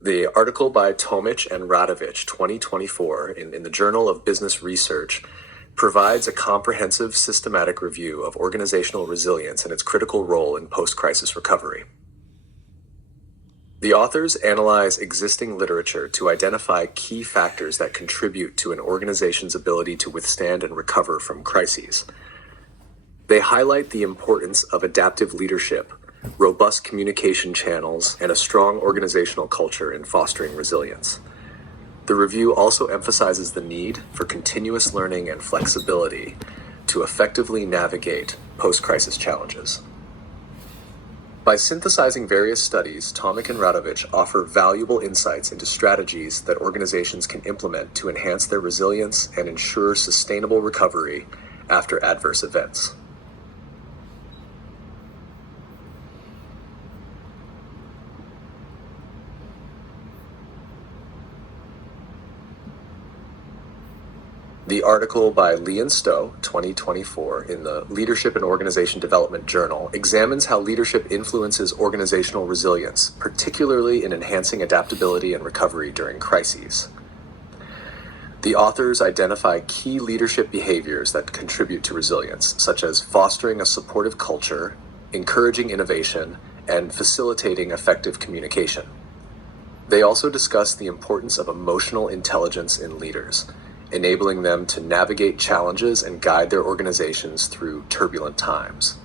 The article by Tomic and Radovich, 2024, in the Journal of Business Research, provides a comprehensive, systematic review of organizational resilience and its critical role in post-crisis recovery. The authors analyze existing literature to identify key factors that contribute to an organization's ability to withstand and recover from crises. They highlight the importance of adaptive leadership, robust communication channels, and a strong organizational culture in fostering resilience. The review also emphasizes the need for continuous learning and flexibility to effectively navigate post-crisis challenges. By synthesizing various studies, Tomic and Radovich offer valuable insights into strategies that organizations can implement to enhance their resilience and ensure sustainable recovery after adverse events. The article by Lee and Stowe, 2024, in the Leadership and Organization Development Journal examines how leadership influences organizational resilience, particularly in enhancing adaptability and recovery during crises. The authors identify key leadership behaviors that contribute to resilience, such as fostering a supportive culture, encouraging innovation, and facilitating effective communication. They also discuss the importance of emotional intelligence in leaders, enabling them to navigate challenges and guide their organizations through turbulent times.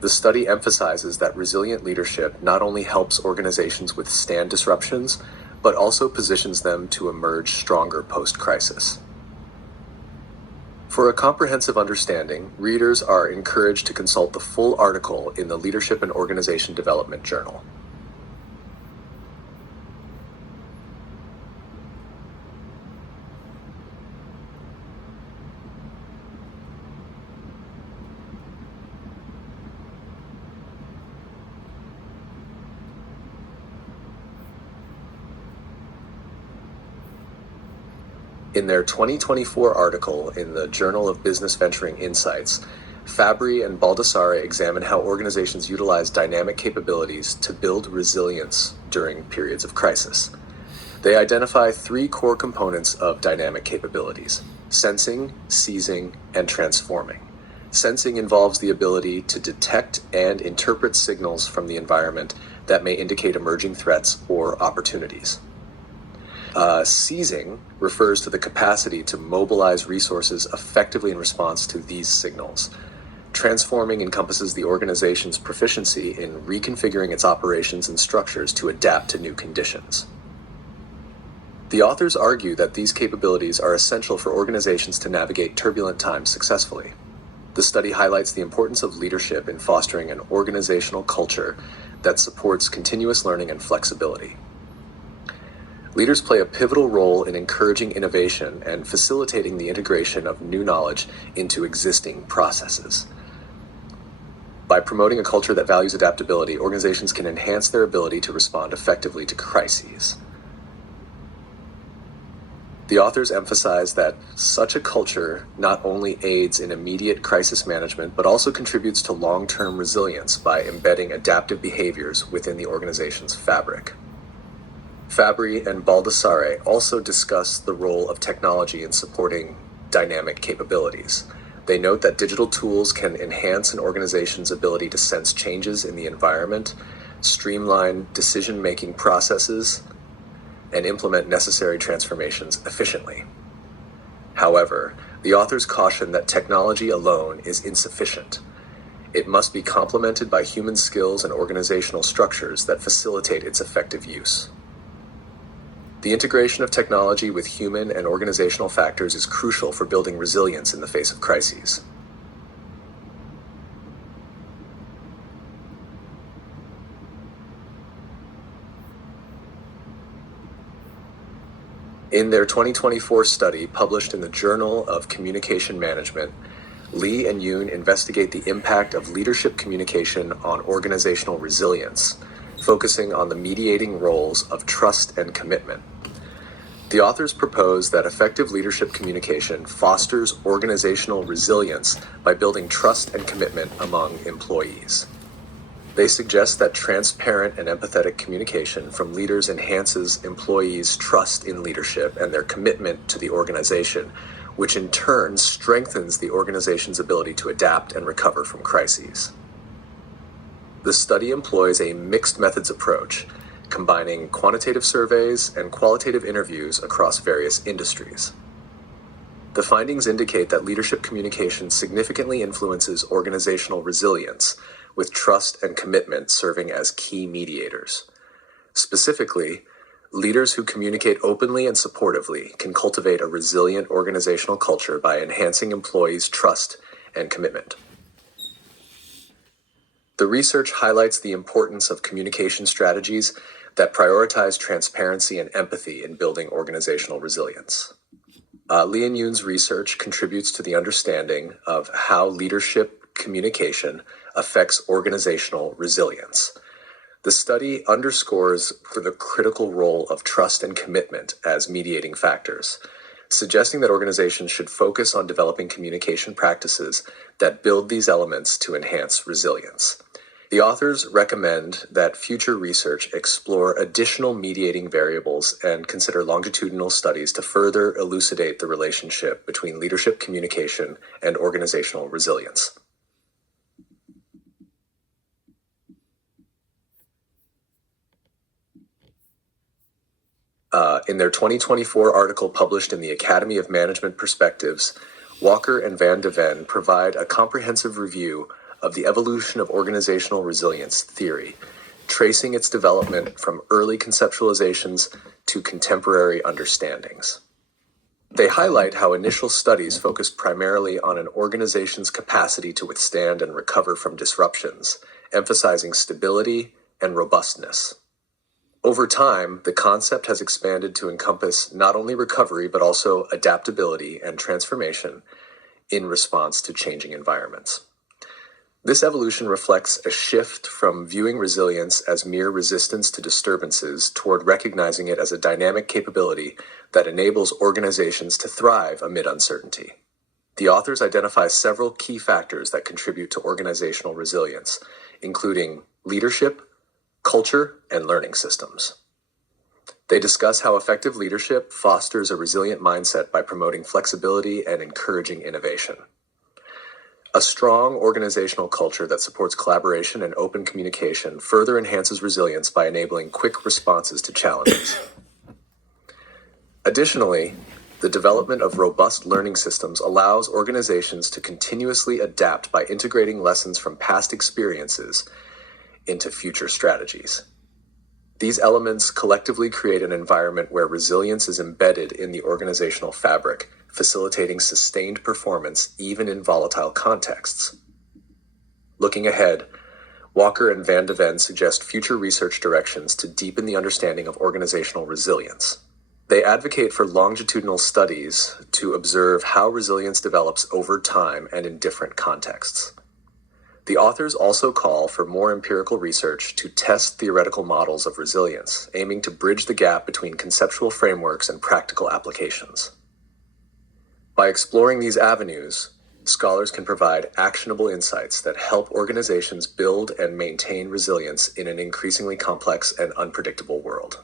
The study emphasizes that resilient leadership not only helps organizations withstand disruptions, but also positions them to emerge stronger post-crisis. For a comprehensive understanding, readers are encouraged to consult the full article in the Leadership and Organization Development Journal. In their 2024 article in the Journal of Business Venturing Insights, Fabbri and Baldassare examine how organizations utilize dynamic capabilities to build resilience during periods of crisis. They identify three core components of dynamic capabilities: sensing, seizing, and transforming. Sensing involves the ability to detect and interpret signals from the environment that may indicate emerging threats or opportunities. Seizing refers to the capacity to mobilize resources effectively in response to these signals. Transforming encompasses the organization's proficiency in reconfiguring its operations and structures to adapt to new conditions. The authors argue that these capabilities are essential for organizations to navigate turbulent times successfully. The study highlights the importance of leadership in fostering an organizational culture that supports continuous learning and flexibility. Leaders play a pivotal role in encouraging innovation and facilitating the integration of new knowledge into existing processes. By promoting a culture that values adaptability, organizations can enhance their ability to respond effectively to crises. The authors emphasize that such a culture not only aids in immediate crisis management, but also contributes to long-term resilience by embedding adaptive behaviors within the organization's fabric. Fabbri and Baldassare also discuss the role of technology in supporting dynamic capabilities. They note that digital tools can enhance an organization's ability to sense changes in the environment, streamline decision-making processes, and implement necessary transformations efficiently. However, the authors caution that technology alone is insufficient. It must be complemented by human skills and organizational structures that facilitate its effective use. The integration of technology with human and organizational factors is crucial for building resilience in the face of crises. In their 2024 study published in the Journal of Communication Management, Lee and Yoon investigate the impact of leadership communication on organizational resilience, focusing on the mediating roles of trust and commitment. The authors propose that effective leadership communication fosters organizational resilience by building trust and commitment among employees. They suggest that transparent and empathetic communication from leaders enhances employees' trust in leadership and their commitment to the organization, which in turn strengthens the organization's ability to adapt and recover from crises. The study employs a mixed methods approach, combining quantitative surveys and qualitative interviews across various industries. The findings indicate that leadership communication significantly influences organizational resilience, with trust and commitment serving as key mediators. Specifically, leaders who communicate openly and supportively can cultivate a resilient organizational culture by enhancing employees' trust and commitment. The research highlights the importance of communication strategies that prioritize transparency and empathy in building organizational resilience. Lian Yun's research contributes to the understanding of how leadership communication affects organizational resilience. The study underscores the critical role of trust and commitment as mediating factors, suggesting that organizations should focus on developing communication practices that build these elements to enhance resilience. The authors recommend that future research explore additional mediating variables and consider longitudinal studies to further elucidate the relationship between leadership communication and organizational resilience. In their 2024 article published in the Academy of Management Perspectives, Walker and Van de Ven provide a comprehensive review of the evolution of organizational resilience theory, tracing its development from early conceptualizations to contemporary understandings. They highlight how initial studies focused primarily on an organization's capacity to withstand and recover from disruptions, emphasizing stability and robustness. Over time, the concept has expanded to encompass not only recovery but also adaptability and transformation in response to changing environments. This evolution reflects a shift from viewing resilience as mere resistance to disturbances toward recognizing it as a dynamic capability that enables organizations to thrive amid uncertainty. The authors identify several key factors that contribute to organizational resilience, including leadership, culture, and learning systems. They discuss how effective leadership fosters a resilient mindset by promoting flexibility and encouraging innovation. A strong organizational culture that supports collaboration and open communication further enhances resilience by enabling quick responses to challenges. Additionally, the development of robust learning systems allows organizations to continuously adapt by integrating lessons from past experiences into future strategies. These elements collectively create an environment where resilience is embedded in the organizational fabric, facilitating sustained performance even in volatile contexts. Looking ahead, Walker and Van de Ven suggest future research directions to deepen the understanding of organizational resilience. They advocate for longitudinal studies to observe how resilience develops over time and in different contexts. The authors also call for more empirical research to test theoretical models of resilience, aiming to bridge the gap between conceptual frameworks and practical applications. By exploring these avenues, scholars can provide actionable insights that help organizations build and maintain resilience in an increasingly complex and unpredictable world.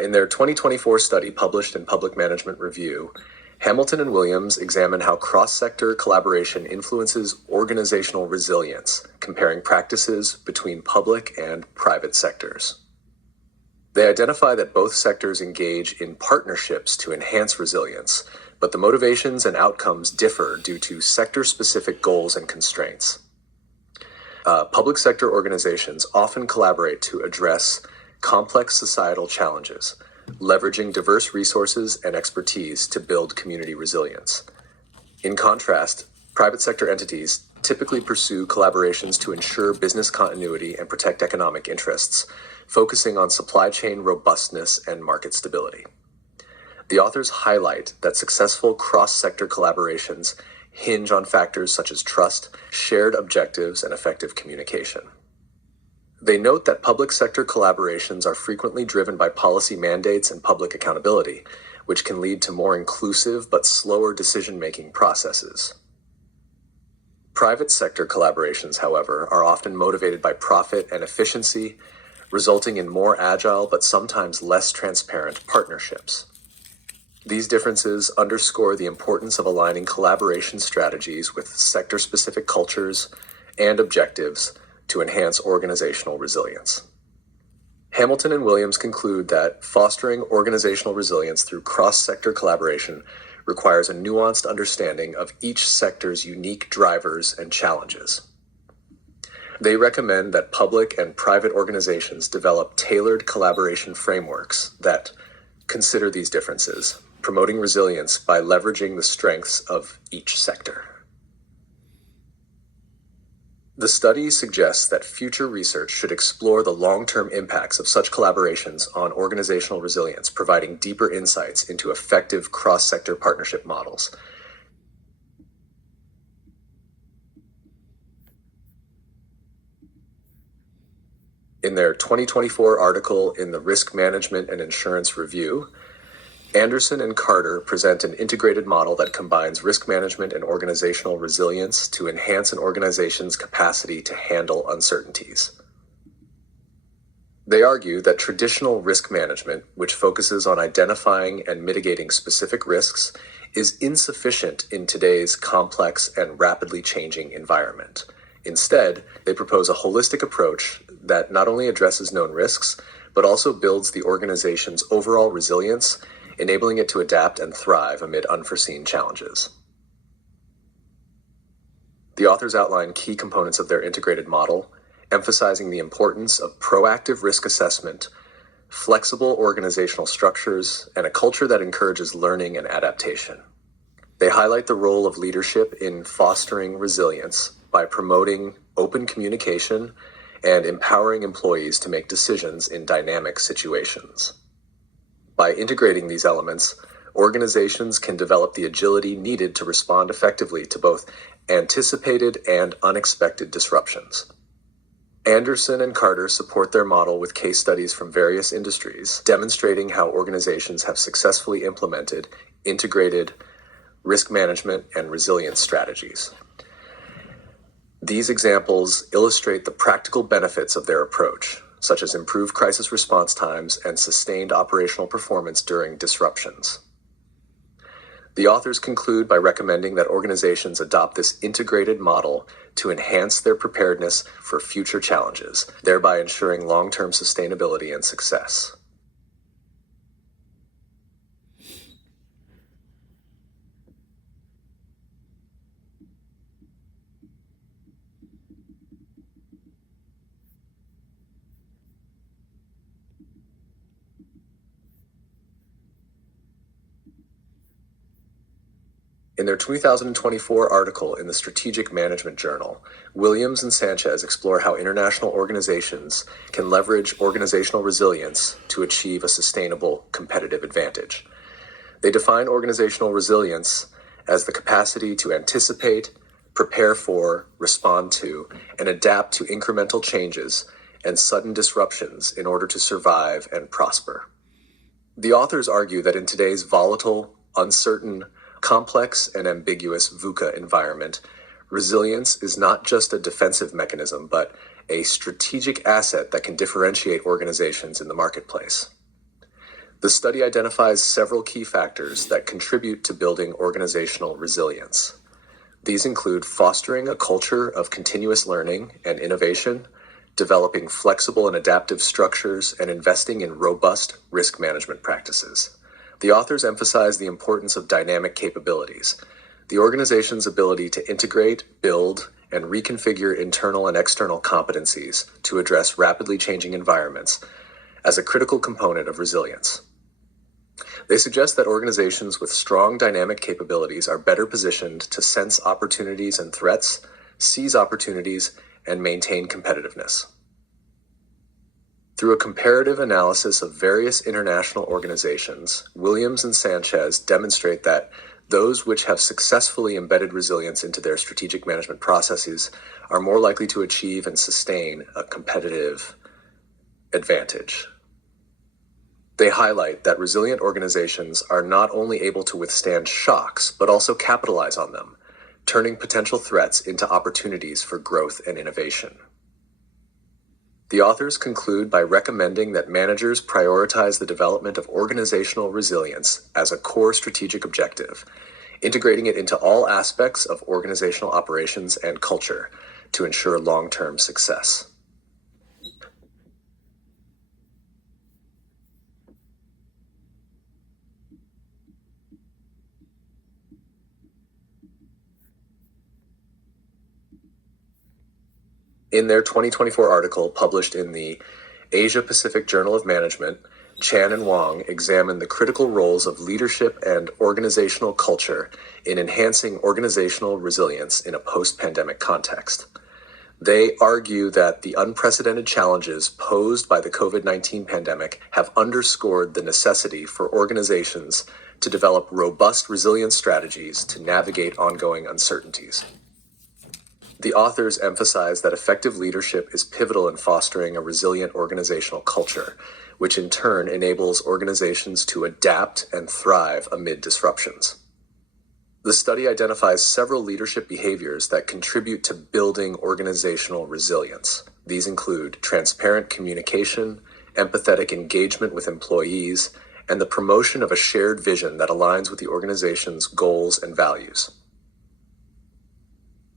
In their 2024 study published in Public Management Review, Hamilton and Williams examine how cross-sector collaboration influences organizational resilience, comparing practices between public and private sectors. They identify that both sectors engage in partnerships to enhance resilience, but the motivations and outcomes differ due to sector-specific goals and constraints. Public sector organizations often collaborate to address complex societal challenges, leveraging diverse resources and expertise to build community resilience. In contrast, private sector entities typically pursue collaborations to ensure business continuity and protect economic interests, focusing on supply chain robustness and market stability. The authors highlight that successful cross-sector collaborations hinge on factors such as trust, shared objectives, and effective communication. They note that public sector collaborations are frequently driven by policy mandates and public accountability, which can lead to more inclusive but slower decision-making processes. Private sector collaborations, however, are often motivated by profit and efficiency, resulting in more agile but sometimes less transparent partnerships. These differences underscore the importance of aligning collaboration strategies with sector-specific cultures and objectives to enhance organizational resilience. Hamilton and Williams conclude that fostering organizational resilience through cross-sector collaboration requires a nuanced understanding of each sector's unique drivers and challenges. They recommend that public and private organizations develop tailored collaboration frameworks that consider these differences, promoting resilience by leveraging the strengths of each sector. The study suggests that future research should explore the long-term impacts of such collaborations on organizational resilience, providing deeper insights into effective cross-sector partnership models. In their 2024 article in the Risk Management and Insurance Review, Anderson and Carter present an integrated model that combines risk management and organizational resilience to enhance an organization's capacity to handle uncertainties. They argue that traditional risk management, which focuses on identifying and mitigating specific risks, is insufficient in today's complex and rapidly changing environment. Instead, they propose a holistic approach that not only addresses known risks, but also builds the organization's overall resilience, enabling it to adapt and thrive amid unforeseen challenges. The authors outline key components of their integrated model, emphasizing the importance of proactive risk assessment, flexible organizational structures, and a culture that encourages learning and adaptation. They highlight the role of leadership in fostering resilience by promoting open communication and empowering employees to make decisions in dynamic situations. By integrating these elements, organizations can develop the agility needed to respond effectively to both anticipated and unexpected disruptions. Anderson and Carter support their model with case studies from various industries, demonstrating how organizations have successfully implemented integrated risk management and resilience strategies. These examples illustrate the practical benefits of their approach, such as improved crisis response times and sustained operational performance during disruptions. The authors conclude by recommending that organizations adopt this integrated model to enhance their preparedness for future challenges, thereby ensuring long-term sustainability and success. In their 2024 article in the Strategic Management Journal, Williams and Sanchez explore how international organizations can leverage organizational resilience to achieve a sustainable competitive advantage. They define organizational resilience as the capacity to anticipate, prepare for, respond to, and adapt to incremental changes and sudden disruptions in order to survive and prosper. The authors argue that in today's volatile, uncertain, complex and ambiguous VUCA environment, resilience is not just a defensive mechanism, but a strategic asset that can differentiate organizations in the marketplace. The study identifies several key factors that contribute to building organizational resilience. These include fostering a culture of continuous learning and innovation, developing flexible and adaptive structures, and investing in robust risk management practices. The authors emphasize the importance of dynamic capabilities, the organization's ability to integrate, build, and reconfigure internal and external competencies to address rapidly changing environments as a critical component of resilience. They suggest that organizations with strong dynamic capabilities are better positioned to sense opportunities and threats, seize opportunities, and maintain competitiveness. Through a comparative analysis of various international organizations, Williams and Sanchez demonstrate that Those which have successfully embedded resilience into their strategic management processes are more likely to achieve and sustain a competitive advantage. They highlight that resilient organizations are not only able to withstand shocks, but also capitalize on them, turning potential threats into opportunities for growth and innovation. The authors conclude by recommending that managers prioritize the development of organizational resilience as a core strategic objective, integrating it into all aspects of organizational operations and culture to ensure long-term success. In their 2024 article published in the Asia Pacific Journal of Management, Chan and Wang examine the critical roles of leadership and organizational culture in enhancing organizational resilience in a post-pandemic context. They argue that the unprecedented challenges posed by the COVID-19 pandemic have underscored the necessity for organizations to develop robust resilience strategies to navigate ongoing uncertainties. The authors emphasize that effective leadership is pivotal in fostering a resilient organizational culture, which in turn enables organizations to adapt and thrive amid disruptions. The study identifies several leadership behaviors that contribute to building organizational resilience. These include transparent communication, empathetic engagement with employees, and the promotion of a shared vision that aligns with the organization's goals and values.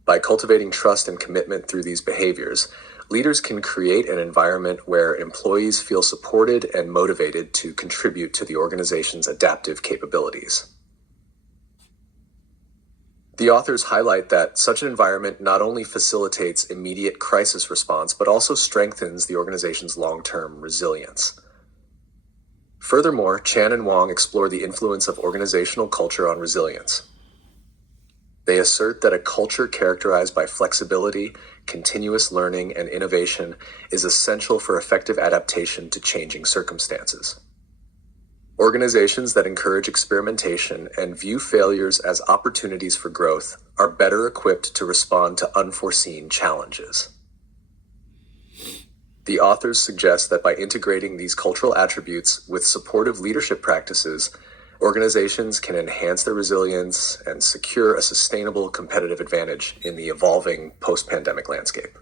By cultivating trust and commitment through these behaviors, leaders can create an environment where employees feel supported and motivated to contribute to the organization's adaptive capabilities. The authors highlight that such an environment not only facilitates immediate crisis response, but also strengthens the organization's long-term resilience. Furthermore, Chan and Wang explore the influence of organizational culture on resilience. They assert that a culture characterized by flexibility, continuous learning, and innovation is essential for effective adaptation to changing circumstances. Organizations that encourage experimentation and view failures as opportunities for growth are better equipped to respond to unforeseen challenges. The authors suggest that by integrating these cultural attributes with supportive leadership practices, organizations can enhance their resilience and secure a sustainable competitive advantage in the evolving post-pandemic landscape.